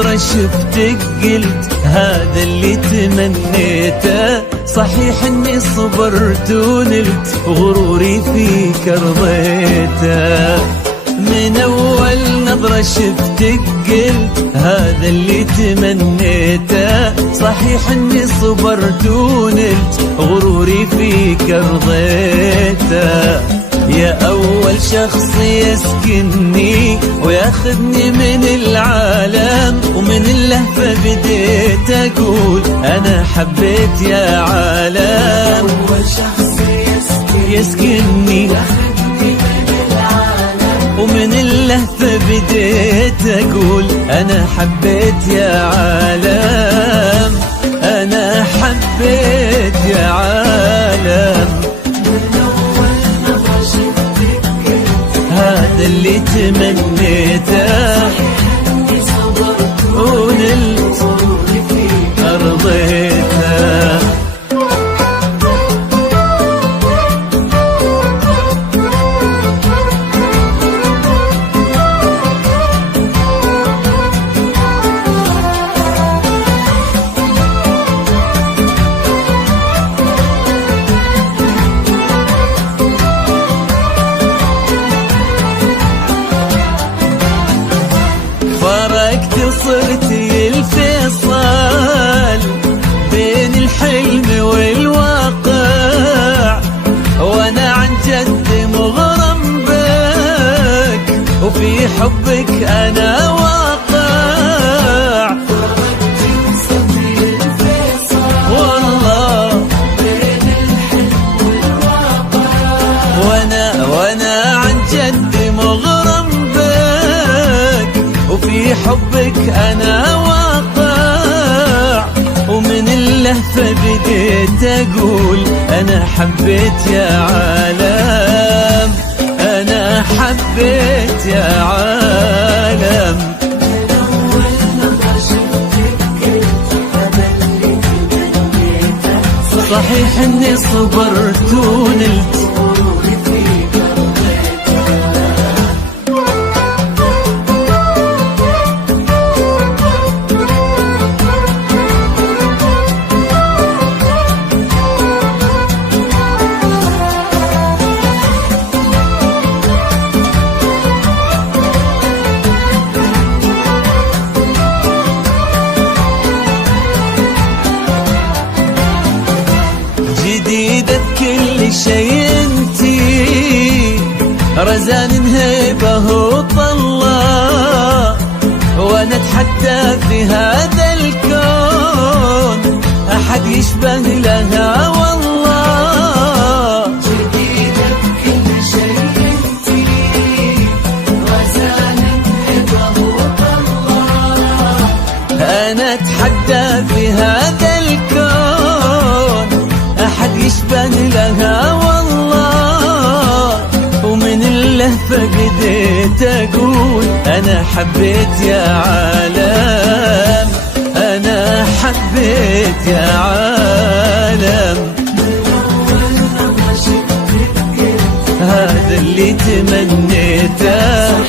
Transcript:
نظرة شفتك قلت هذا اللي تمنيته. صحيح اني صبرت ونلت غروري فيك رضيته. من اول نظرة شفتك قلت هذا اللي تمنيته. صحيح اني صبرت ونلت غروري فيك رضيته. يا أول شخص يسكنني وياخذني من العالم، ومن اللهفة بديت أقول أنا حبيت يا عالم. أول شخص يسكنني وياخذني من العالم، ومن اللهفة بديت أقول أنا حبيت يا عالم. أنا حبيت يا عالم. هذا اللي تمنيته ونلت أرضيته. فرقت صرتي الفيصل بين الحلم والواقع، وانا عن جد مغرم بك وفي حبك انا واقع. والله بين الحلم والواقع، وانا عن جد مغرم بك وفي حبك أنا واقع. ومن اللهفة بديت أقول أنا حبيت يا عالم. أنا حبيت يا عالم. من أول نظرة شفتك قلت هذا اللي تمنيته. صحيح إني صبرت ونلت غروري فيك جديدة بكل شيء انتي، رزان هيبة وطلة، وانا اتحدى في هذا الكون احد يشبه لها والله. جديدة بكل شيء انتي، رزان هيبة وطلة، انا اتحدى في هذا الكون احد يشبه لها والله. ومن اللهفة بديت اقول انا حبيت يا عالم. انا حبيت يا عالم. أول نظرة شفتك قلت هذا اللي تمنيته.